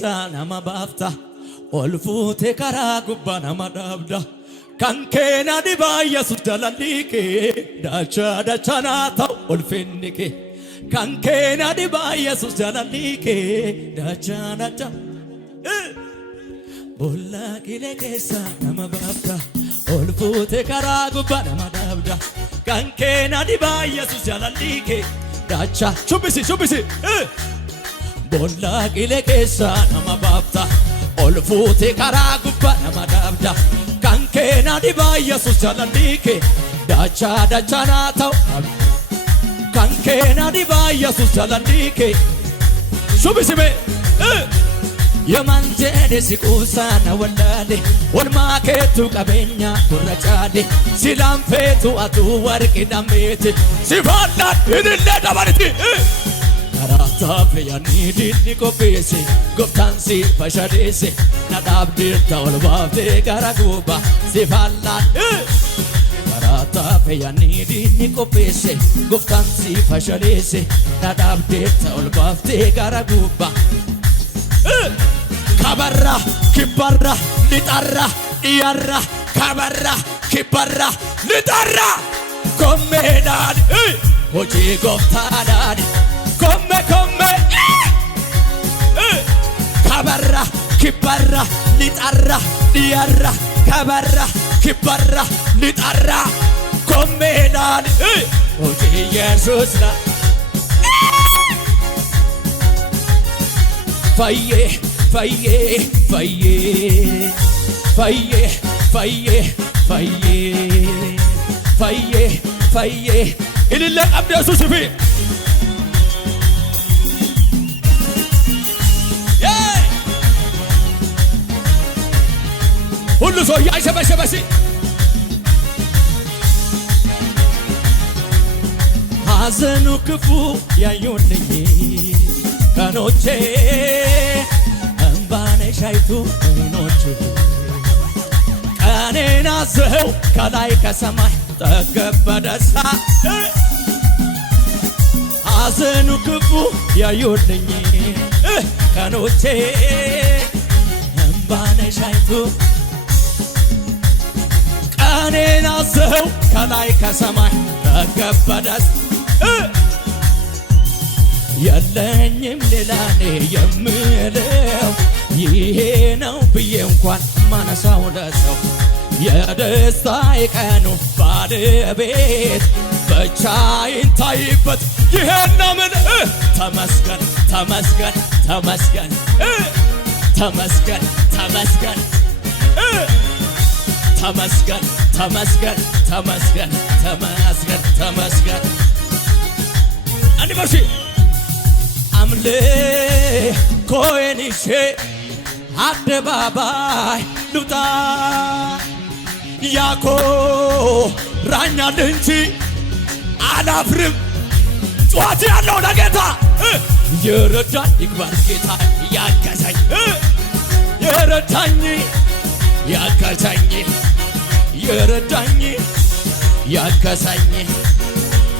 keessa nama baafta ol fuutee karaa gubbaa nama dhaabda kan keena dhibaa Yesuus jaalalli kee dachaa dachaa naa ta'u ulfinni kee kan keena dhibaa Yesuus jaalalli kee dachaa dachaa bolla qilee keessa nama baafta ol fuutee karaa gubbaa nama dhaabda kan keena dhibaa Yesuus jaalalli kee dachaa shubbisi bolla qilee keessa nama baafta ol fuutee karaa gubbaa nama dhaabda kan keena dhibaa Yesuus jaalalli kee dachaa dachaa naa ta'u kan keena dhibaa Yesuus jaalalli kee shubbisime Yamanjede sikusana walale Walma ketu kabenya kurachade Silam fetu atu warki damete Sifanda idille dabariti Karata feya nidi niko pese Guptansi pashadese Nadabdirta olbavde garaguba Sifanda Karata feya nidi niko pese Guptansi pashadese Nadabdirta olbavde garaguba Kabarra, kibarra, litarra, iyarra, kabarra, kibarra, litarra. Komme dadi, hoji gofta dadi. Komme, kabarra, kibarra, litarra, iyarra, kabarra, kibarra, litarra. Komme dadi, hoji Yesus na. Faye. إلى أبدا سوسفي كل زوج يا شباسي حزنو كفو يا يوني كانوتشي ሻይቱ አይኖች ቀኔን አዘኸው ከላይ ከሰማይ ጠገብ በደስታ ሐዘኑ ክፉ ያዩልኝ ቀኖቼ እምባኔ ሻይቱ ቀኔን አዘኸው ከላይ ከሰማይ ጠገብ በደስታ የለኝም ሌላኔ የምለው ይሄ ነው ብዬ እንኳን ማነሳው ለሰው የደስታዬ ቀኑ ባለቤት ብቻዬን ታይበት ይሄን ምን ተመስገን ተመስገን ተመስገን ተመስገን ተመስገን ተመስገን ተመስገን ተመስገን ተመስገን ተመስገን አንድ በሺ አምልኮዬን ይዤ አደባባይ ልውጣ ያኮራኛል እንጂ አላፍርም ጩኸት ያለው ለጌታ የረዳኝ ይግባር ጌታ ያገዘኝ የረዳኝ ያገዘኝ የረዳኝ ያገዘኝ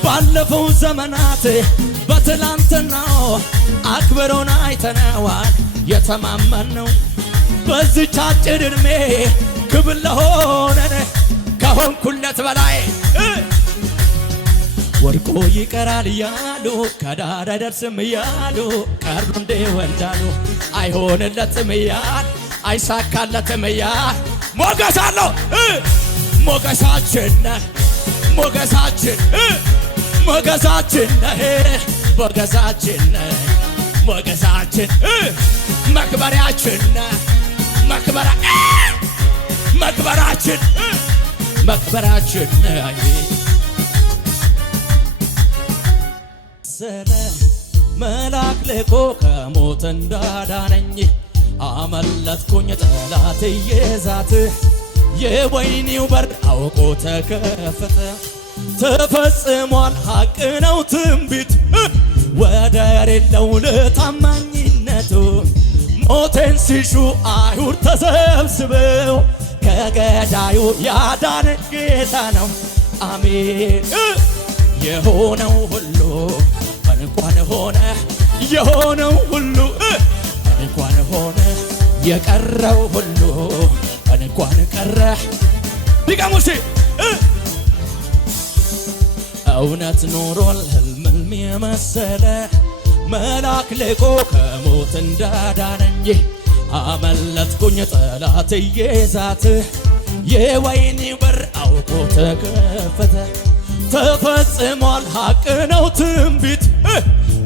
ባለፈው ዘመናት በትላንትናው አክብሮን አይተነዋል የተማመነው በዚህች አጭር ዕድሜ ክብር ለሆነን ከሆንኩለት በላይ ወድቆ ይቀራል እያሉ ከዳር አይደርስም እያሉ ቀርብ እንደ ወንዳሉ አይሆንለትም እያል አይሳካለትም እያል ሞገስ አለው ሞገሳችን ሞገሳችን ሞገሳችን ሞገሳችን ሞገሳችን መክበሪያችን መክበራችን መክበራችን ስለ መልአክ ልኮ ከሞት እንዳዳነኝ አመለጥኩኝ ጠላት እየዛተ የወይኒው በር አውቆ ተከፈተ ተፈጽሟል ሐቅ ነው ትንቢት ወደር የለው ለታማኝነቱ ሞቴን ሲሹ አይሁድ ተሰብስበው ከገዳዩ ያዳነ ጌታ ነው አሜን የሆነው ሁሉ እንኳን ሆነ የሆነው ሁሉ እንኳን ሆነ የቀረው ሁሉ እንኳን ቀረ ድጋሙሲ እውነት ኖሯል ህልም የመሰለ መልአክ ልኮ ከሞት እንዳዳነኝ አመለጥኩኝ ጠላት እየዛተ የወይኒ በር አውቆ ተከፈተ ተፈጽሟል ሐቅ ነው ትንቢት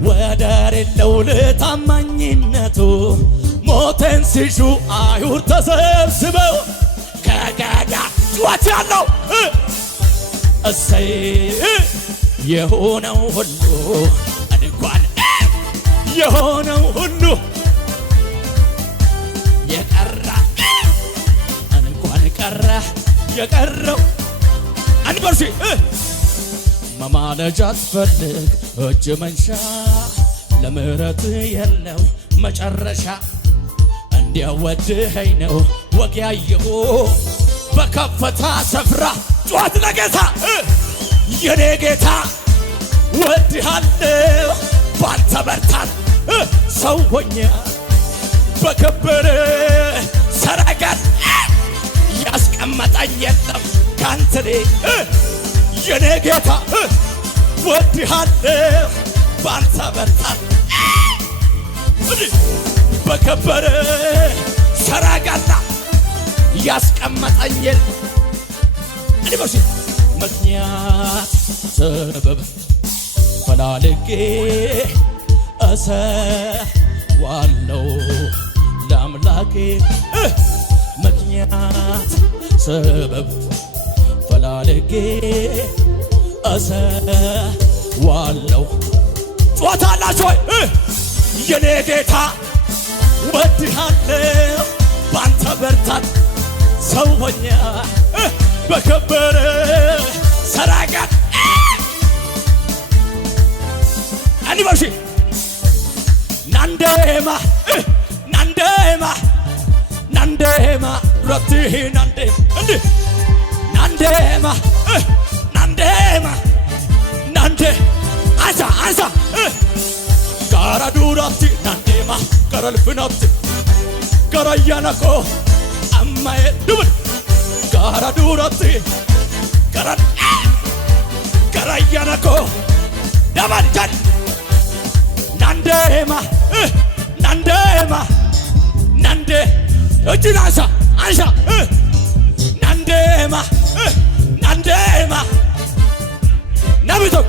ወደር የለው ለታማኝነቱ ሞቴን ሲሹ አይሁድ ተሰብስበው ከገዳ ጩኸት ያለው እሰይ የሆነው ሁሉ እንኳን የሆነው ሁሉ የቀረ እንኳን ቀረ የቀረው አንበርሲ መማለጃ አትፈልግ እጅ መንሻ ለምህረት የለው መጨረሻ እንዲያወድኸኝ ነው ወግ ያየሁ በከፍታ ስፍራ ጩኸት ለጌታ የኔ ጌታ ወድሃለሁ ባንተ በርታት ሰው ሆኜ በከበረ ሰረገላ ያስቀመጠኝ የለም ካንተ የኔ ጌታ ወድሃለሁ ባንተ በርታት በከበረ ሰረገላ ያስቀመጠኝ የለም ምክንያት ሰበብ ፈላልጌ እሰዋለሁ ለአምላኬ ምክንያት ሰበብ ፈላልጌ እሰዋለሁ ጮታላችሁ የኔ ጌታ ወድሃለሁ ባንተ በርታት ሰው ሆኜ በከበረ ሰረገላ አንበርሺ ናንዴማ ረትህ ናንዴ እንዴ ናንዴማ ናንዴ አንሳ ጋራ ዱራቲ ናንዴማ ጋራልፍናቲ ጋራያናኮ አማዬ ድብል ጋራ ዱራቲ ጋራያናኮ ደማልቻን ናንዴማ ናንዴ እጅን አንሳ ናንዴማ ናብቶክ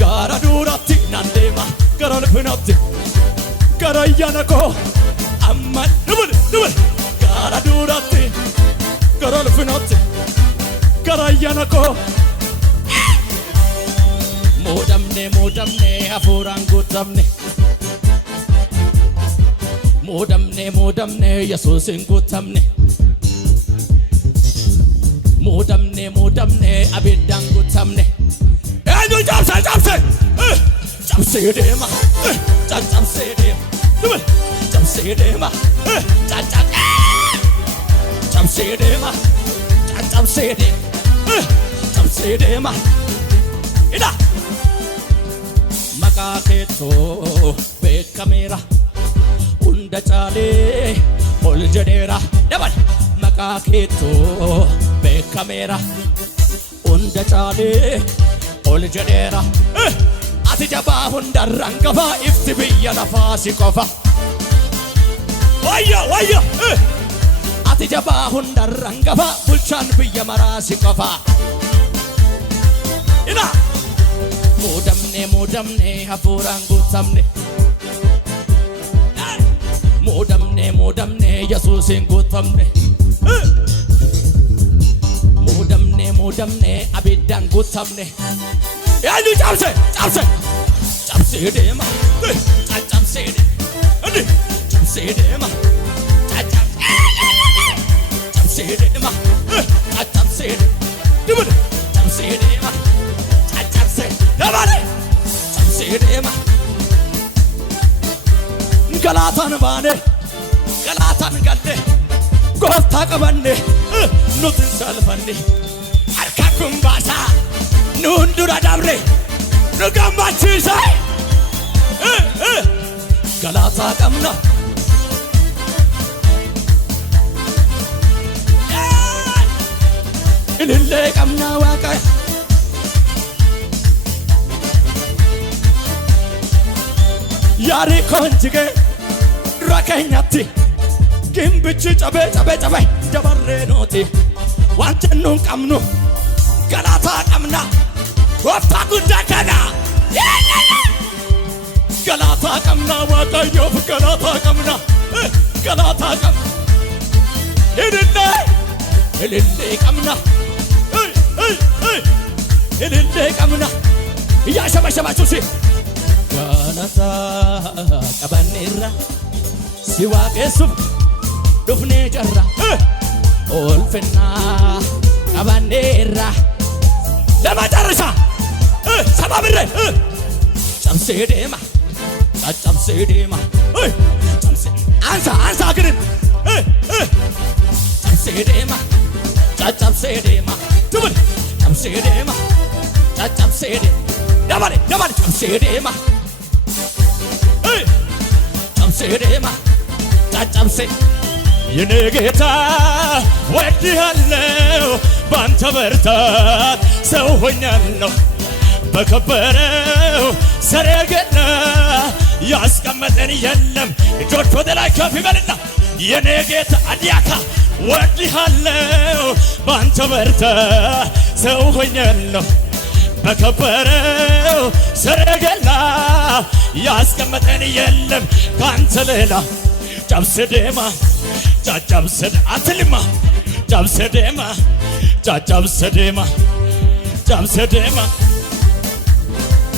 ጋራ ዱራቲ ናንዴማ ጋራልፍናቲ ጋራያናኮ አማዬ ድብል ጋራ ዱራቲ ጋራልፍናቲ ጋራያናኮ ሞደምኔ አፉራን ጉተምኔ ሞደምኔ ኢየሱስን ጉተምኔ ሞደምኔ አቤዳን ጉተምኔ ኤዱ ጨብሴ ዴማ ጨብሴ ዴማ ጨብሴ ዴማ ኢዳ መቃኬቶ ቤከሜራ ሁንደ ጫሌ ኦልጀዴራ ደበል መቃኬቶ ቤከሜራ ሁንደ ጫሌ ኦልጀዴራ አትጀባ ሁንደራንገፋ ኢፍቲ ብየ ለፋ ሲቆፋ ወዮ አትጀባ ሁንደራንገፋ ቡልቻን ብየ መራ ሲቆፋ ኢዳ ሞደምኔ አፉራን ጉተምኔ ሞደምኔ ኢየሱስን ጉተምኔ ሞደምኔ አቤዳን ጉተምኔ ያሉ ጨብሴ ዴማ ጨብሴ ዴማ ድብል ጨብሴ ዴማ ደባሌ ጨብሴ ዴማ ገላታን ባኔ ገላታን ገሌ ጎፍታ ቀበኔ ኑትን ሰልፈኔ አርካኩም ባሳ ኑንዱራ ዳብሬ ንገማቺሳይ ገላታ ቀምና እልል ቀምና ዋቀ ያሪ ኮንጅጌ ረከኛቲ ግንብች ጨቤ ደበሬ ኖቲ ዋንቸኑን ቀምኑ ገላታ ቀምና ወፍታ ጉዳከና ገላታ ቀምና ዋቀዮፍ ገላታ ቀምና ገላታ ቀም እልል ቀምና እልል ቀምና እያሸበሸባችሁ ሲ ገላታ ቀበኔራ ሲዋቄሱፍ ዱፍኔ ጨራ ኦልፍና ቀበኔራ ለመጨረሻ ሰባብሬ ጨብሴ ዴማ ጨብሴ ዴማ አንሳ ግንን ጨብሴ ዴማ ጨብሴ ዴማ ትብል ጨብሴ ዴማ ጨብሴ ዴማ ደባሌ ጨብሴ ዴማ ጨብሴ ዴማ ጨብሴ የኔ ጌታ ወድሃለሁ ባንተ በርታት ሰው ሆኛለሁ በከበረው ሰረገላ ያስቀመጠን የለም እጆች ወደ ላይ ከፍ ይበልና የኔ ጌታ አዲያካ ወድሃለሁ ባንተ በርታት ሰው ሆኛለሁ በከበረው ሰረገላ ያስቀመጠን የለም ካንተ ሌላ ጨብሰደማ ጨብሰደ አትልማ ጨብሰደማ ጨብሰደማ ጨብሰደማ